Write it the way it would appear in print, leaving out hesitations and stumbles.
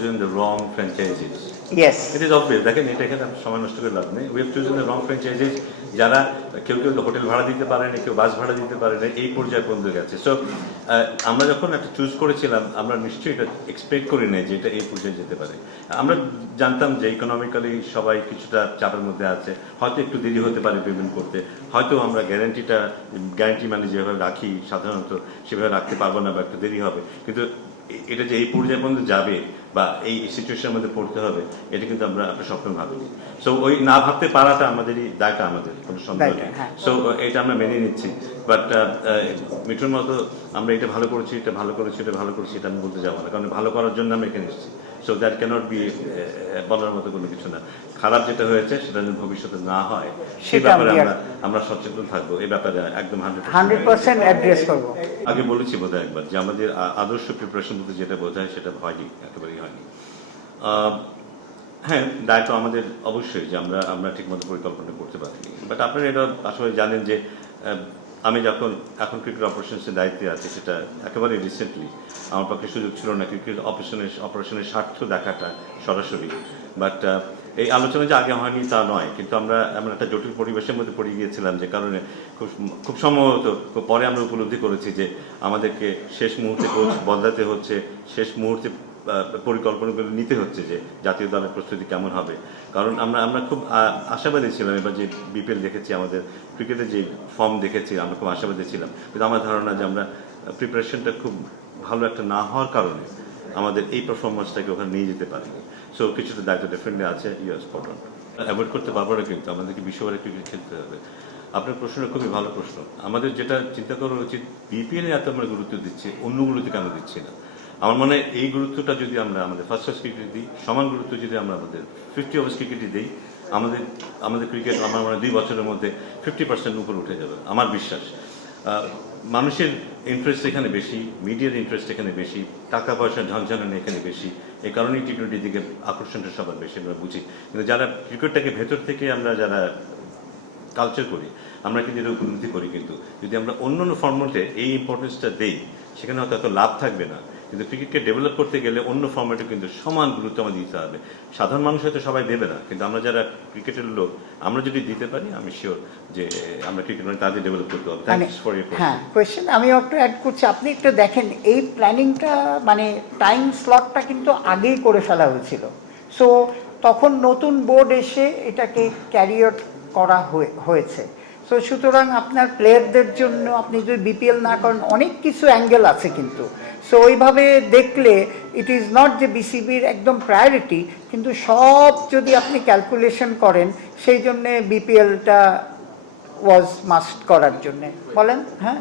chosen the wrong franchises. Yes. It is obvious. দেখেন এটা এখানে সময় নষ্ট করে লাভ নেই। We have chosen the wrong franchises. যারা কেউ হোটেল ভাড়া দিতে পারে না, কেউ বাস ভাড়া দিতে পারে না, এই পর্যায়ে পর্যন্ত গেছে। সো আমরা যখন একটা চুজ করেছিলাম, আমরা নিশ্চয়ই এটা এক্সপেক্ট করি নাই যে এটা এই পর্যায়ে যেতে পারে। আমরা জানতাম যে ইকোনমিক্যালি সবাই কিছুটা চাপের মধ্যে আছে, হয়তো একটু দেরি হতে পারে পেমেন্ট করতে, হয়তো আমরা গ্যারান্টি মানে যেভাবে রাখি সাধারণত সেভাবে রাখতে পারবো না বা একটু দেরি হবে, কিন্তু এটা যে এই পর্যায়ে পর্যন্ত যাবে বা এই সিচুয়েশনের মধ্যে পড়তে হবে, এটা কিন্তু আমরা স্বপ্ন ভাবিনি। সো ওই না ভাবতে পারাটা আমাদেরই দায়টা, আমাদের কোনো সন্দেহ নেই। সো এটা আমরা মেনে নিচ্ছি। বাট মিঠুর মতো আমরা এটা ভালো করেছি, এটা ভালো করেছি, এটা ভালো করেছি, এটা আমি বলতে যাবো না, কারণ ভালো করার জন্য আমরা এখানে এসেছি। সো দ্যাট ক্যানট বি বলার মতো কোনো কিছু না। খারাপ যেটা হয়েছে সেটা যেন ভবিষ্যতে না হয় সেই ব্যাপারে আমরা সচেতন থাকবো। এই ব্যাপারে একদম 100% অ্যাড্রেস করব। আগে বলেছি বোধহয় একবার যে আমাদের আদর্শ প্রিপারেশন বলতে যেটা বোঝায় সেটা হয়নি, একেবারেই হয়নি। হ্যাঁ, দায়িত্ব আমাদের অবশ্যই যে আমরা ঠিকমতো পরিকল্পনা করতে পারিনি। বাট আপনারা এটা আসলে জানেন যে আমি যখন এখন ক্রিকেট অপারেশনসের দায়িত্বে আছি, সেটা একেবারে রিসেন্টলি আমার পক্ষে সুযোগ ছিল না ক্রিকেট অপারেশনের স্বার্থ দেখাটা সরাসরি। বাট এই আলোচনা যে আগে হয়নি তা নয়, কিন্তু আমরা এমন একটা জটিল পরিবেশের মধ্যে পড়ে গিয়েছিলাম যে কারণে খুব সম্ভবত পরে আমরা উপলব্ধি করেছি যে আমাদেরকে শেষ মুহূর্তে কোচ বদলাতে হচ্ছে, শেষ মুহূর্তে পরিকল্পনাগুলো নিতে হচ্ছে যে জাতীয় দলের প্রস্তুতি কেমন হবে। কারণ আমরা খুব আশাবাদী ছিলাম, এবার যে বিপিএল দেখেছি, আমাদের ক্রিকেটের যে ফর্ম দেখেছি, আমরা খুব আশাবাদী ছিলাম। কিন্তু আমার ধারণা যে আমরা প্রিপারেশনটা খুব ভালো একটা না হওয়ার কারণে আমাদের এই পারফরমেন্সটাকে ওখানে নিয়ে যেতে পারিনি। সো কিছুটা দায়িত্ব ডেফিনেটলি আছে। US spot on. অ্যাভয়েড করতে পারবো না, কিন্তু আমাদেরকে বিশ্ববারে ক্রিকেট খেলতে হবে। আপনার প্রশ্নটা খুবই ভালো প্রশ্ন। আমাদের যেটা চিন্তা করা উচিত, বিপিএল এ এত আমরা গুরুত্ব দিচ্ছি, অন্যগুলোতে কেন দিচ্ছি না? আমার মনে হয় এই গুরুত্বটা যদি আমরা আমাদের ফার্স্ট ক্লাস ক্রিকেটে দিই, সমান গুরুত্ব যদি আমরা আমাদের 50 ওভার্স ক্রিকেটে দিই, আমাদের ক্রিকেট আমার মনে হয় 2 বছরের মধ্যে 50% উপরে উঠে যাবে, আমার বিশ্বাস। মানুষের ইন্টারেস্ট এখানে বেশি, মিডিয়ার ইন্টারেস্ট এখানে বেশি, টাকা পয়সা ঝনঝনানি এখানে বেশি, এই কারণেই টি-20 দিকে আকর্ষণটা সবার বেশি আমরা বুঝি। কিন্তু যারা ক্রিকেটটাকে ভেতর থেকে আমরা যারা কালচার করি, আমরা কিন্তু এটা উপলব্ধি করি। কিন্তু যদি আমরা অন্য ফর্মেটে এই ইম্পর্টেন্সটা দেই, সেখানে হয়তো এত লাভ থাকবে না। কিন্তু ক্রিকেটকে ডেভেলপ করতে গেলে অন্য ফর্মেটে কিন্তু সমান গুরুত্ব আমাদের দিতে হবে। সাধারণ মানুষ হয়তো সবাই দেবে না, কিন্তু আমরা যারা ক্রিকেটের লোক, আমরা যদি দিতে পারি, আমি শিওর যে আমরা ক্রিকেট মানে তাদের ডেভেলপ করতে হবে। Thanks for your question. আমি একটু অ্যাড করছি, আপনি একটু দেখেন এই প্ল্যানিংটা মানে টাইম স্লটটা কিন্তু আগেই করে ফেলা হয়েছিল। সো তখন নতুন বোর্ড এসে এটাকে ক্যারিয়ার করা হয়েছে। সো সুতরাং আপনার প্লেয়ারদের জন্য আপনি যদি বিপিএল না করেন, অনেক কিছু অ্যাঙ্গেল আছে কিন্তু। সো ওইভাবে দেখলে ইট ইজ নট যে বিসিবির একদম প্রায়োরিটি, কিন্তু সব যদি আপনি ক্যালকুলেশন করেন, সেই জন্যে বিপিএলটা ওয়াজ মাস্ট করার জন্যে। বলেন। হ্যাঁ।